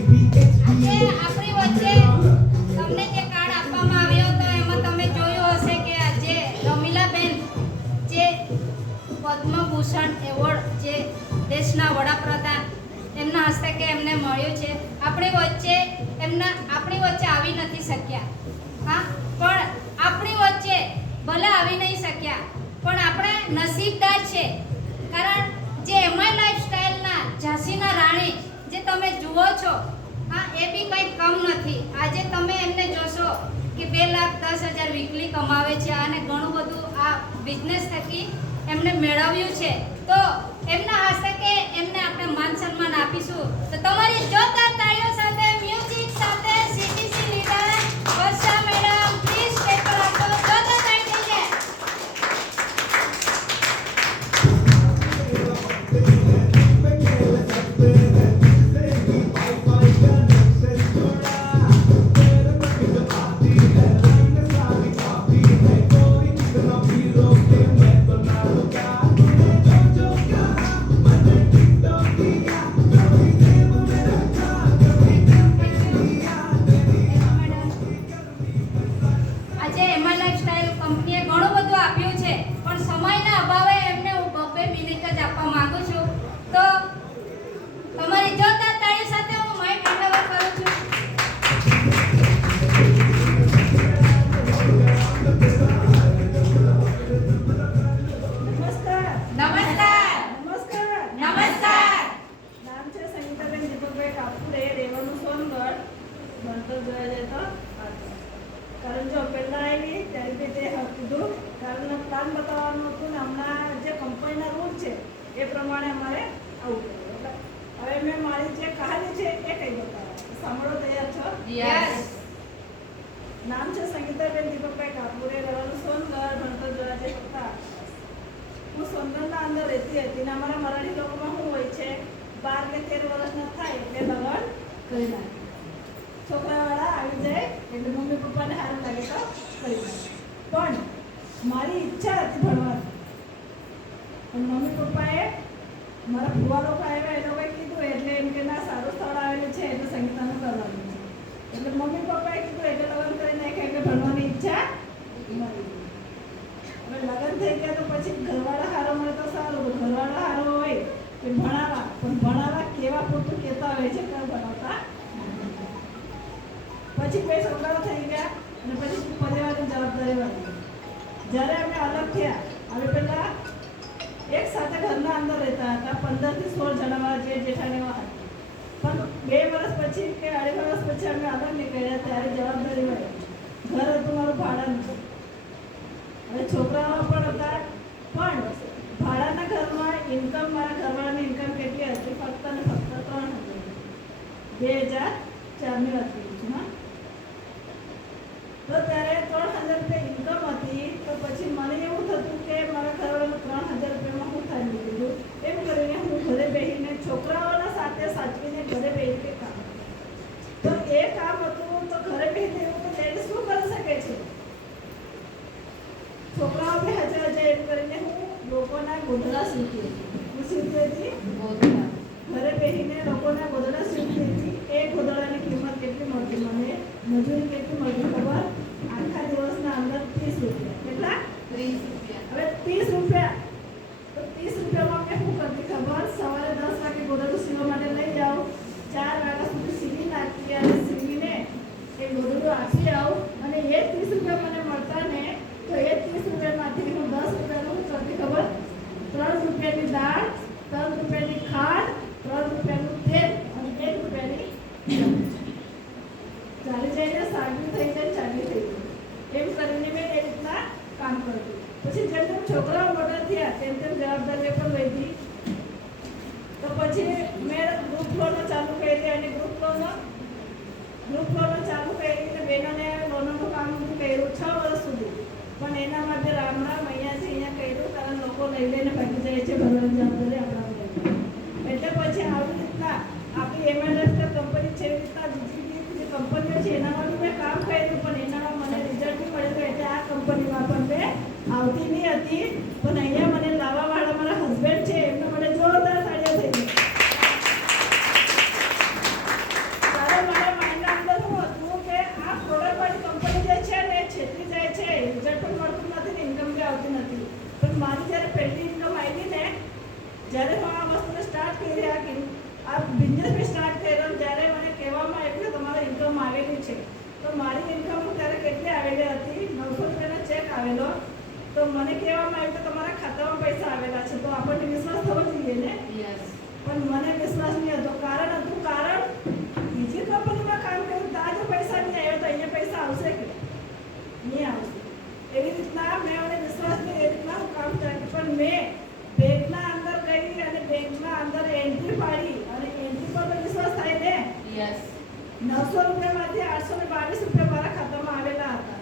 આપણી વચ્ચે તમને જે કાર્ડ આપવામાં આવ્યો હતો એમાં તમે જોયું હશે કે આજે રમીલાબેન જે પદ્મભૂષણ એવોર્ડ જે દેશના વડાપ્રધાન એમના હસ્તકે એમને મળ્યું છે. આપણી વચ્ચે આવી નથી શક્યા, હા, પણ આપણી વચ્ચે ભલે આવી નહીં શક્યા પણ આપણે નસીબદાર છે. કારણ જે એમઆઈ લાઈફસ્ટાઈલના ઝાંસીના રાણી જે તમે જુઓ છો, હા, એ બી કંઈ કમ નથી. આજે તમે એમને જોશો કે 2,10,000 વીકલી કમાવે છે અને ઘણું બધું આ બિઝનેસ થકી એમને મેળવ્યું છે. તો એમના હસ્તકે એમને આપણે માન સન્માન આપીશું. તો તમારી જોરદાર તાળીઓ સાથે મ્યુઝિક સાથે CTC leader Varsha madam please stage પર આવજો. જોરદાર તાળી દઈએ. આજે એમઆઈ લાઈફસ્ટાઈલ કંપનીએ ઘણું બધું આપ્યું છે પણ સમયના અભાવે એમને હું 2 મિનિટ જ આપવા માંગુ છું. તો તમારી જોરદાર તાળી સાથે હું માઇક હેન્ડઓવર કરું છું. નમસ્કાર. નમસ્કાર. નમસ્કાર. નમસ્કાર. નામ છે સંગીતાબેન દીપકભાઈ કાપુરે, રહેવાનું સોનગઢ, ભણતર જોયા જાય તો કારણ જો પહેલાં આવી ત્યારે બી તે કીધું કારણ પ્લાન બતાવવાનું હતું ને હમણાં જે કંપનીના રૂલ છે એ પ્રમાણે અમારે આવું કર્યું. એટલે હવે મેં મારી જે કહાની છે એ કઈ બતાવવા સાંભળો, તૈયાર છો? યસ. નામ છે સંગીતાબેન દીપકભાઈ કાપુરે, રહેવાનું સોનગઢ, ભણતર જોયા જાય હતા. હું સોનગઢના અંદર રહેતી હતી ને અમારા મરાઠી લોકોમાં શું હોય છે, 12 કે 13 વર્ષના થાય એટલે લગ્ન કરી નાખે. છોકરાવાળા આવી જાય એટલે મમ્મી પપ્પાને સારું લાગે તો કરી નાખે. પણ મારી ઈચ્છા હતી ભણવાની, પણ મમ્મી પપ્પાએ મારા ભુવા લોકો આવ્યા એ લોકોએ કીધું એટલે એમ કે ના સારું સ્થળ આવેલું છે એટલે સંગીતાનું કરવાનું છે. એટલે મમ્મી પપ્પાએ કીધું એટલે લગ્ન કરી નાખ્યા એટલે ભણવાની ઈચ્છા મરી ગઈ. હવે લગ્ન થઈ ગયા તો પછી ઘરવાળા હારો મળે તો સારું, ઘરવાળા હારો હોય કે ભણાવા, પણ ભણાવા કેવા પૂરતું કહેતા હોય છે કે ભણાવતા પછી 2 છોકરાઓ થઈ ગયા અને પછી પરિવારની જવાબદારી વધી. જ્યારે અમે અલગ થયા, હવે પહેલાં એક સાથે ઘરના અંદર રહેતા હતા, 15 થી 16 જણા જે જેઠાણીઓ હતા. પણ 2 વર્ષ પછી કે 2.5 વર્ષ પછી અમે અલગ નીકળ્યા ત્યારે જવાબદારી વધી. ઘર હતું મારું ભાડાનું, હવે છોકરાઓ પણ હતા, પણ ભાડાના ઘરમાં ઇન્કમ મારા ઘરવાળાની ઇન્કમ કેટલી હતી? ફક્ત ને ફક્ત 3,000 2004ની હતી. હા, તો ત્યારે 3,000 રૂપિયા ઇન્કમ હતી. તો પછી મને એવું થતું કે મારા ઘરવાળાનું 3,000 રૂપિયામાં હું થાય દીધું. એમ કરીને હું ઘરે બેસીને છોકરાઓના સાથે સાચવીને ઘરે બેસીને કામ. તો એ કામ હતું તો ઘરે બેસીને એવું તો લેડીઝ શું કરી શકે છે? છોકરાઓ બી હાજર જાય એમ કરીને હું લોકોના ગોધડા સીવતી હતી. હું સીવતી હતી ગોધડા. ઘરે બેસીને લોકોના ગોધડા સીવતી હતી. એ ગોધડાની કિંમત કેટલી મળતી મને? મજૂરી કેટલી મળતી ખબર? આખા દિવસના અંદર 30 રૂપિયા. કેટલા? 30 રૂપિયા. હવે 30 રૂપિયા તો 30 રૂપિયામાં મેં શું કરતી ખબર? સવારે 10 વાગે ગોધડું સીવવા માટે લઈ જાઉં, 4 વાગ્યા સુધી સીવી નાખતી અને સીવીને એ ગોધડું આપી આવું અને એ 30 રૂપિયા મને મળતા ને તો એ 30 રૂપિયામાંથી હું 10 રૂપિયાનું શું કરતી ખબર? 3 રૂપિયાની દાળ, 3 રૂપિયાની ખાંડ, 3 રૂપિયાનું તેલ અને 1 રૂપિયાની ચાલી જઈને સાગી થઈ જાય, ચાલી થઈ જાય એમ કરીને મેં એ રીતના કામ કર્યું. પછી જેમ જેમ છોકરાઓ મોટા થયા તેમ તેમ જવાબદારી પણ વધી. તો પછી મેં ગ્રુપ લોનો ચાલુ કરી અને ગ્રુપ લોનો ચાલુ કરીને બહેનોને લોનોનું કામ કર્યું 6 વર્ષ સુધી. પણ એના માટે રામ રામ અહીંયાથી અહીંયા કર્યું કારણ લોકો લઈ લઈને ભાગી જાય છે ભરવાની જવાબદારી આપણા. એટલે પછી આવી રીતના આપણી એમએલએસ કંપની છે, એવી રીતના બીજી જે કંપનીઓ છે એનામાં બી મેં કામ કર્યું પણ એનામાં મને રિઝલ્ટ બી મળેલું. એટલે આ કંપનીમાં પણ મેં આવતી નહીં હતી, પણ અહીંયા મને લાવવાવાળા મારા હસબન્ડ છે એમને મને જોરદાર તાળીઓ થઈ ગઈ. તો જ્યારે હું આ વસ્તુને સ્ટાર્ટ કરી આ બિઝનેસ બી સ્ટાર્ટ કર્યો, જ્યારે મને કહેવામાં આવ્યું કે તમારે ઇન્કમ આવેલી છે, તો મારી ઇન્કમ ત્યારે કેટલી આવેલી હતી? 900 રૂપિયાનો ચેક આવેલો. તો મને કહેવામાં આવ્યું કે તમારા ખાતામાં પૈસા આવેલા છે, તો આપણને વિશ્વાસ થવો જોઈએ ને. પણ મને વિશ્વાસ નહીં હતો. કારણ બીજી કંપનીમાં કામ કર્યું ત્યાં જો પૈસા નહીં આવ્યો તો અહીંયા પૈસા આવશે કે નહીં આવશે? એવી રીતના મને વિશ્વાસ નહીં, એ રીતના હું કામ કર્યું. પણ મેં બેંકના અંદર ગઈ અને બેંકના અંદર એન્ટ્રી પાડી, અને એન્ટ્રી પર તો વિશ્વાસ થાય ને. 900 રૂપિયામાંથી 822 રૂપિયા મારા ખાતામાં આવેલા હતા.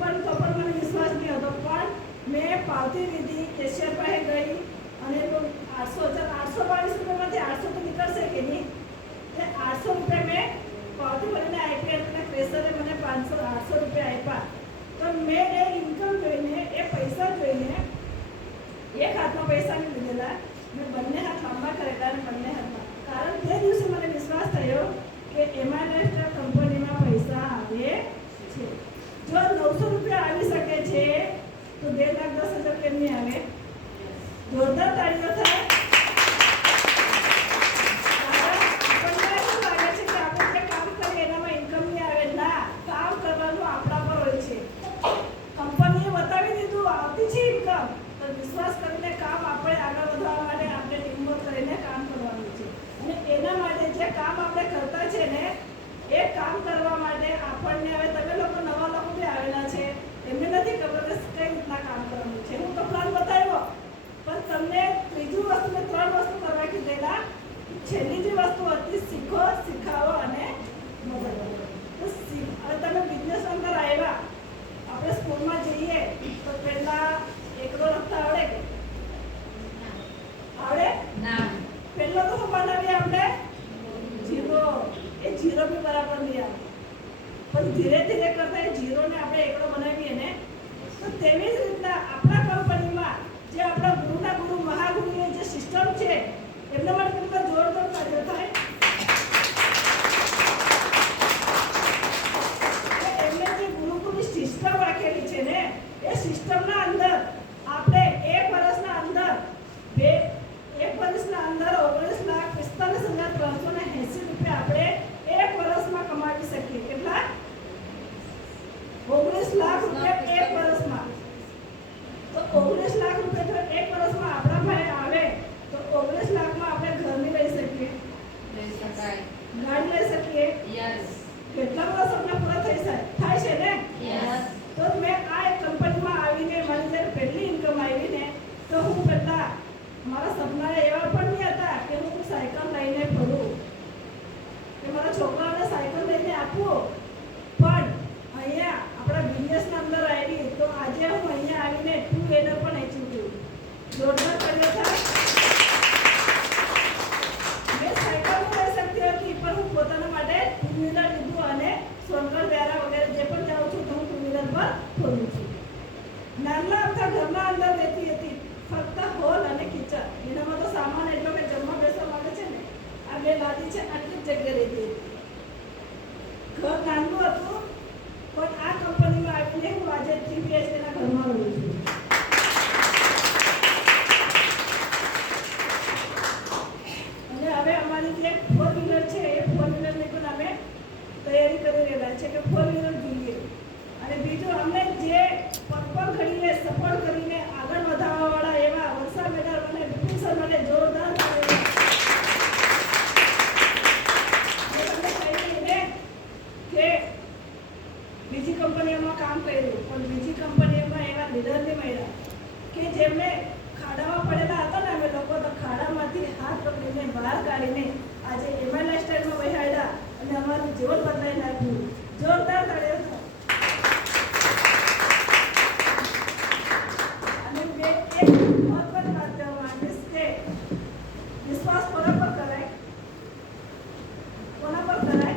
પણ તો પણ મને વિશ્વાસ નહીં હતો. પણ મેં પાવતી લીધી, કેશિયર પાસે ગઈ અને 822 રૂપિયામાંથી 800 તો નીકળશે કે નહીં? તે 800 રૂપિયા મેં પાવતી ભરીને આપી અને ક્રેશરે મને 800 રૂપિયા આપ્યા. તો મેં એ ઇન્કમ જોઈને, એ પૈસા જોઈને, એક હાથમાં પૈસા નહીં લીધેલા, મેં બંને હાથ લાંબા કરેલા અને બંને હાથમાં. કારણ તે દિવસે મને વિશ્વાસ થયો કે એમાઇલેસ્ટર કંપનીમાં પૈસા આવે છે. જો 900 રૂપિયા આવી શકે છે તો 2,10,000 કેમ નહીં આવે? જોરદાર તાળીઓ થાય. આપણને શું લાગે છે કે આપણે જે કામ કરીએ એનામાં ઇન્કમ નહીં આવે? ના, કામ કરવાનું આપણા પર હોય છે. કંપનીએ બતાવી દીધું આવતી છે ઇન્કમ, તો વિશ્વાસ કરીને કામ આપણે આગળ વધવા માટે આપણે ટીમવર્ક કરીને કામ કરવાનું છે. અને એના માટે જે કામ આપણે કરતા છે ને, એ કામ કરવા માટે આપણને, હવે તમે લોકો નવા લોકો બી આવેલા છે, એમને નથી ખબર કે કઈ રીતના કામ કરવાનું છે. હું તો પ્લાન બતાવ્યો, પણ તમને ત્રીજી વસ્તુ, મેં 3 વસ્તુ કરવા કીધેલા. છેલ્લી જે વસ્તુ હતી, શીખો, શીખાવો અને મદદ કરો. તો હવે તમે બિઝનેસ અંદર આવ્યા, આપણે સ્કૂલમાં જઈએ તો પહેલા એકડો લખતા આવડે કે આવડે? ના. પહેલો તો શું બનાવીએ આપણે? જીરો. એ જીરો બી બરાબર નહીં આવે, પણ ધીરે ધીરે કરતા એ જીરોને આપણે એકડો બનાવીએ ને. તો તેવી જ રીતના આપણા કંપનીમાં જે આપણા ગુરુના ગુરુ મહાગુરુની જે સિસ્ટમ છે, એમના માટે કેટલા જોરદાર કાર્ય થાય. એમને જે ગુરુકુળની સિસ્ટમ રાખેલી છે ને, એ સિસ્ટમના અંદર આપણે 1 વર્ષના અંદર 19,45,380 રૂપિયા આપણે 1 વર્ષમાં કમાવી શકીએ. કેટલા? 19 લાખ રૂપિયા 1 વર્ષમાં. તો 19 લાખ રૂપિયા જો 1 વર્ષમાં આપણા પાસે આવે તો 19 લાખમાં આપણે ઘરની લઈ શકીએ, ગાડી લઈ શકીએ. કેટલા બધા સપના પૂરા થાય છે ને? તો મેં આ એક કંપનીમાં આવીને મારી જ્યારે પહેલી ઇન્કમ આવી ને, તો હું પહેલા મારા સપના એવા પણ નહીં હતા કે હું સાયકલ લઈને ફરું, કે મારા છોકરાઓને સાયકલ લઈને આપું. પણ અહીંયા આપણા બિઝનેસના અંદર આવી તો આજે હું અહીંયા આવીને 2 વ્હીલર પણ વેચી દઉં. જોરદાર કર્યો થાય. મેં સાયકલ લઈ શકતી હતી, પણ હું પોતાના માટે 2 વ્હીલર લીધું અને સોનગઢ વ્યારા વગેરે જે પણ જાઉં છું તો હું 2 વ્હીલર પર ફરું છું. નાના હતા ઘરના અંદર રહેતી હતી, ફક્ત હોલ અને કિચન. એનામાં તો સામાન એટલો કે જમવા બેસવા માટે છે ને, આ 2 લાદી છે, આટલી જ જગ્યા રહેતી હતી. ઘર નાનું હતું, પણ આ કંપનીમાં આવીને હું આજે 3 BHK ના ઘરમાં રહું છું. અને હવે અમારી જે 4 વ્હીલર છે, એ 4 વ્હીલરની પણ અમે તૈયારી કરી રહેલા છે કે 4 વ્હીલર જોઈએ. અને બીજું અમને જે પગ ઘડીને સપોર્ટ કરીને આગળ વધારવાવાળા એવા વર્ષા મેડમ અને વિપુલ સર મને જોરદાર તમને કહીને કે બીજી કંપનીઓમાં કામ કર્યું, પણ બીજી કંપનીઓમાં એવા લીડરની મળ્યા કે જેમને ખાડામાં પડેલા હતા ને, અમે લોકો તો ખાડામાંથી હાથ પકડીને બહાર કાઢીને આજે એમાઇલેસ્ટરમાં બેહાડ્યા અને અમારું જીવન બદલાઈ નાખ્યું. જોરદાર તાળીઓ. અને મેં એક મહત્વની વાત કહેવા માંગીશ કે વિશ્વાસ કોના પર કરાય? કોના પર કરાય?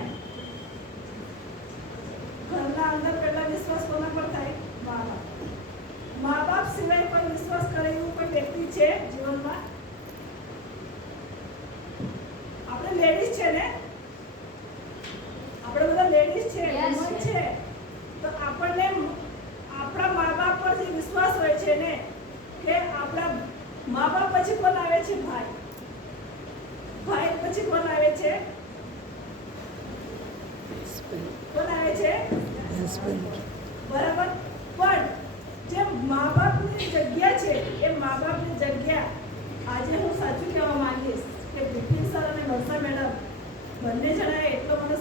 ઘરના અંદર પહેલા વિશ્વાસ કોના પર થાય? મા બાપ સિવાય કોઈ વિશ્વાસ કરે એવું કોઈ વ્યક્તિ છે જીવનમાં? આપણે લેડીઝ કોણ આવે છે? બરાબર. પણ જે મા બાપની જગ્યા છે એ મા બાપની જગ્યા આજે હું સાચું કહેવા માંગીશ કે બિપિન સર અને વર્ષા મેડમ બંને જણાએ એટલો મને